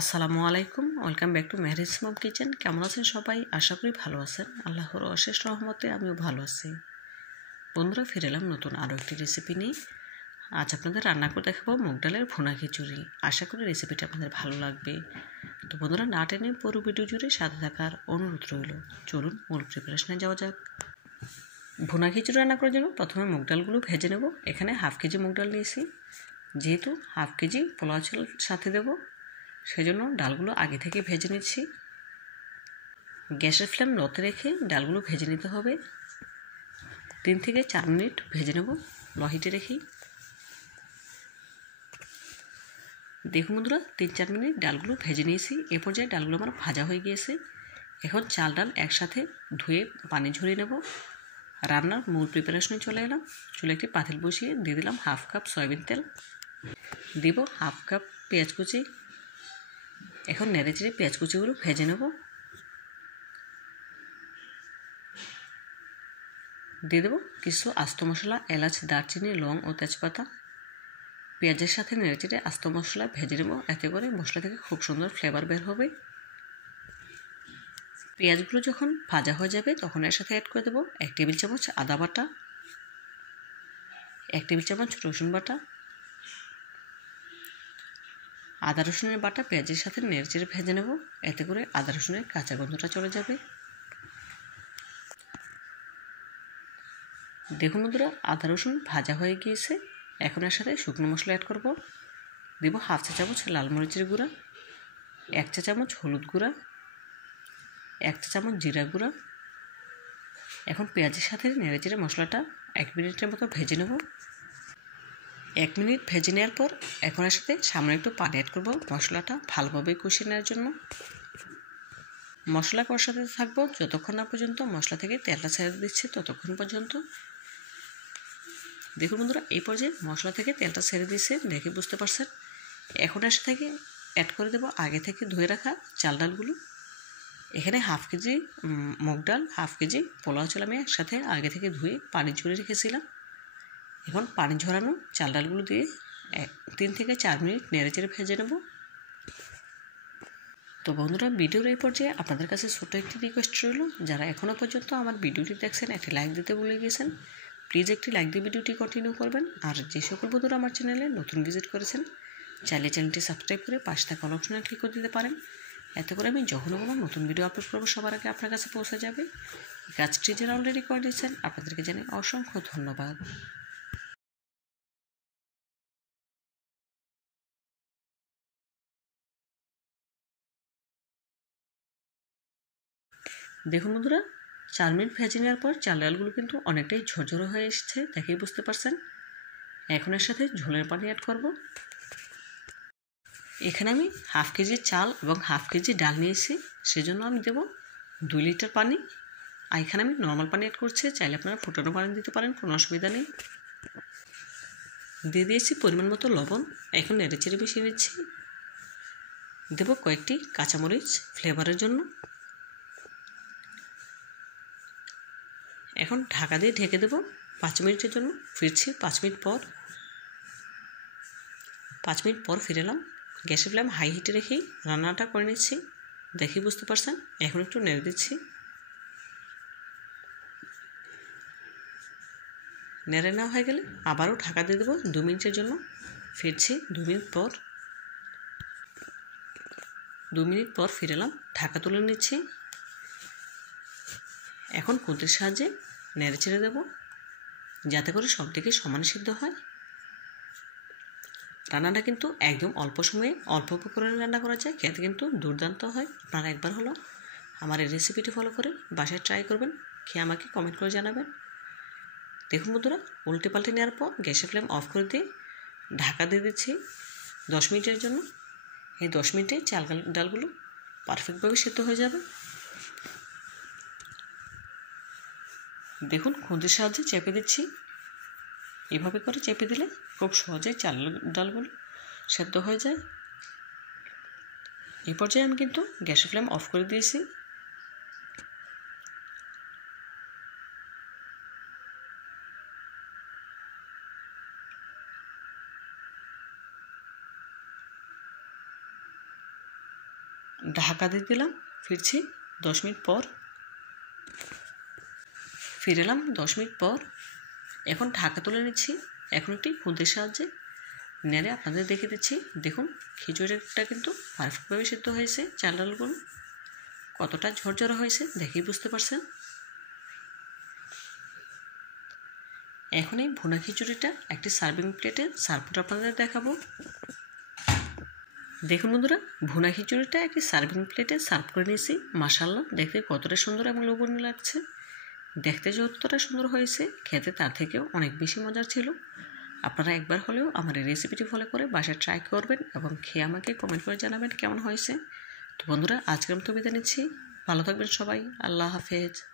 আসসালামু আলাইকুম, welcome back to Mehriz mom kitchen. কেমন আছেন সবাই? আশা করি ভালো আছেন। আল্লাহর অশেষ রহমতে আমিও ভালো আছি। বন্ধুরা, ফিরে এলাম নতুন আরও একটি রেসিপি নিয়ে। আজ আপনাদের রান্না করে দেখাবো মুগ ডালের ভুনা খিচুড়ি। আশা করি রেসিপিটা আপনাদের ভালো লাগবে। তো বন্ধুরা, না টেনে পুরো ভিডিও জুড়ে সাথে থাকার অনুরোধ রইল। চলুন মূল প্রিপারেশনে যাওয়া যাক। ভুনা খিচুড়ি রান্না করার জন্য প্রথমে মুগ ডালগুলো ভেজে নেব। এখানে হাফ কেজি মুগ ডাল নিয়েছি, যেহেতু হাফ কেজি পোলাও চাল সাথে দেবো, সেজন্য ডালগুলো আগে থেকে ভেজে নিচ্ছি। গ্যাসের ফ্লেম লোতে রেখে ডালগুলো ভেজে নিতে হবে। 3 থেকে 4 মিনিট ভেজে নেব লো হিটে রেখেই। দেখুন বন্ধুরা, 3-4 মিনিট ডালগুলো ভেজে নিয়েছি। এ পর্যায়ে ডালগুলো আমার ভাজা হয়ে গিয়েছে। এখন চাল ডাল একসাথে ধুয়ে পানি ঝরিয়ে নেব। রান্নার মূল প্রিপারেশনে চলে এলাম। চুলে একটি পাতিল বসিয়ে দিয়ে দিলাম হাফ কাপ সয়াবিন তেল, দিব হাফ কাপ পেঁয়াজ কুচি। এখন নেড়ে চেড়ে পেঁয়াজ কুচিগুলো ভেজে নেব। দিয়ে দেবো কিছু আস্ত মশলা, এলাচ, দারচিনি, লং ও তেজপাতা। পেঁয়াজের সাথে নেড়ে চেড়ে আস্ত মশলা ভেজে নেব, এতে করে মশলা থেকে খুব সুন্দর ফ্লেভার বের হবে। পেঁয়াজগুলো যখন ভাজা হয়ে যাবে তখন এর সাথে অ্যাড করে দেবো 1 টেবিল চামচ আদা বাটা, 1 টেবিল চামচ রসুন বাটা। আদা রসুনের বাটা পেঁয়াজের সাথে নেড়ে চেড়ে ভেজে নেব, এতে করে আদা রসুনের কাঁচা গন্ধটা চলে যাবে। দেখুন বন্ধুরা, আদা রসুন ভাজা হয়ে গিয়েছে। এখন এর সাথে শুকনো মশলা অ্যাড করব। দেব হাফ চা চামচ লাল মরিচের গুঁড়া, 1 চা চামচ হলুদ গুঁড়া, 1 চা চামচ জিরা গুঁড়া। এখন পেঁয়াজের সাথে নেড়ে চেড়ে মশলাটা 1 মিনিটের মতো ভেজে নেব। 1 মিনিট ভেজে নেওয়ার পর এখন এর সাথে সামান্য একটু পানি অ্যাড করব মশলাটা ভালোভাবে কষিয়ে নেওয়ার জন্য। মশলা কষাতে থাকবো যতক্ষণ না পর্যন্ত মশলা থেকে তেলটা ছেড়ে দিচ্ছে, ততক্ষণ পর্যন্ত। দেখুন বন্ধুরা, এই পর্যায়ে মশলা থেকে তেলটা ছেড়ে দিচ্ছে, দেখে বুঝতে পারছেন। এখন এর সাথে অ্যাড করে দেবো আগে থেকে ধুয়ে রাখা চাল ডালগুলো। এখানে হাফ কেজি মুগ ডাল, হাফ কেজি পোলাও চাল আমি একসাথে আগে থেকে ধুয়ে পানি ঝরিয়ে রেখেছিলাম। এখন পানি ঝরানো চাল ডালগুলো দিয়ে 3 থেকে 4 মিনিট নেড়ে চেড়ে ভেজে নেব। তো বন্ধুরা, ভিডিওর এই পর্যায়ে আপনাদের কাছে ছোট্ট একটি রিকোয়েস্ট রইল, যারা এখনও পর্যন্ত আমার ভিডিওটি দেখছেন একটি লাইক দিতে ভুলে গিয়েছেন, প্লিজ একটি লাইক দিয়ে ভিডিওটি কন্টিনিউ করবেন। আর যে সকল বন্ধুরা আমার চ্যানেলে নতুন ভিজিট করেছেন, চাইলে চ্যানেলটি সাবস্ক্রাইব করে পাশে থাকা অল অপশনে ক্লিক করে দিতে পারেন। এতে করে আমি যখন কোনো নতুন ভিডিও আপলোড করবো সবার আগে আপনার কাছে পৌঁছে যাবে। এই কাজটি যারা অলরেডি করে দিয়েছেন আপনাদেরকে জানাই অসংখ্য ধন্যবাদ। দেখুন বন্ধুরা, 4 মিনিট ভেজে নেওয়ার পর চাল ডালগুলো কিন্তু অনেকটাই ঝরঝরে হয়ে এসেছে, দেখেই বুঝতে পারছেন। এখন এর সাথে ঝোলের পানি অ্যাড করব। এখানে আমি হাফ কেজি চাল এবং হাফ কেজি ডাল নিয়েছি, সেজন্য আমি দেব 2 লিটার পানি। আর এখানে আমি নর্মাল পানি অ্যাড করছি, চাইলে আপনারা ফুটানো পানি দিতে পারেন, কোনো অসুবিধা নেই। দিয়ে দিয়েছি পরিমাণ মতো লবণ। এখন নেড়ে চেড়ে মিশিয়ে নিচ্ছি। দেব কয়েকটি কাঁচামরিচ ফ্লেভারের জন্য। এখন ঢাকা দিয়ে ঢেকে দেব 5 মিনিটের জন্য। ফিরছি 5 মিনিট পর। 5 মিনিট পর ফিরে এলাম। গ্যাসের ফ্লেম হাই হিটে রেখেই রান্নাটা করে নিচ্ছি, দেখেই বুঝতে পারছেন। এখন একটু নেড়ে দিচ্ছি। নেড়ে নেওয়া হয়ে গেলে আবারও ঢাকা দিয়ে দেবো 2 মিনিটের জন্য। ফিরছি 2 মিনিট পর। 2 মিনিট পর ফিরে এলাম, ঢাকা তুলে নিচ্ছি। এখন খুন্তির সাহায্যে নেড়ে চেড়ে দেবো, যাতে করে সব দিকে সমান সিদ্ধ হয়। রান্নাটা কিন্তু একদম অল্প সময়ে অল্প উপকরণে রান্না করা যায়, খেতে কিন্তু দুর্দান্ত হয়। আপনারা একবার হলো আমার এই রেসিপিটি ফলো করে বাসায় ট্রাই করবেন, খেয়ে আমাকে কমেন্ট করে জানাবেন। দেখুন বন্ধুরা, উল্টে পাল্টে নেওয়ার পর গ্যাসের ফ্লেম অফ করে দিয়ে ঢাকা দিয়ে দিচ্ছি 10 মিনিটের জন্য। এই 10 মিনিটে চাল ডালগুলো পারফেক্টভাবে সেদ্ধ হয়ে যাবে। দেখুন, খুন্তির সাহায্যে চেপে দিচ্ছি। এভাবে করে চেপে দিলে খুব সহজেই চাল ডালগুলো সেদ্ধ হয়ে যায়। এই পর্যায়ে আমি কিন্তু গ্যাসের ফ্লেম অফ করে দিয়েছি। ঢাকা দিয়ে দিলাম। ফিরছি 10 মিনিট পর। ফিরে এলাম 10 মিনিট পর। এখন ঢাকা তুলে নিচ্ছি। এখন একটি খুন্তির সাহায্যে নেড়ে আপনাদের দেখে দিচ্ছি। দেখুন খিচুড়িটা কিন্তু পারফেক্টভাবে সিদ্ধ হয়েছে। চাল ডালগুলো কতটা ঝরঝরে হয়েছে দেখেই বুঝতে পারছেন। এখন এই ভুনা খিচুড়িটা একটি সার্ভিং প্লেটে সার্ভ করে আপনাদের দেখাবো। দেখুন বন্ধুরা, ভুনা খিচুড়িটা একটি সার্ভিং প্লেটে সার্ভ করে নিয়েছি। মাশাআল্লাহ, দেখতে কতটা সুন্দর এবং লোভনীয় লাগছে। দেখতে যতটা সুন্দর হয়েছে, খেতে তার থেকেও অনেক বেশি মজার ছিল। আপনারা একবার হলেও আমার এই রেসিপিটি ফলো করে বাসায় ট্রাই করবেন এবং খেয়ে আমাকে কমেন্ট করে জানাবেন কেমন হয়েছে। তো বন্ধুরা, আজকের মতো বিদায় নিচ্ছি। ভালো থাকবেন সবাই। আল্লাহ হাফেজ।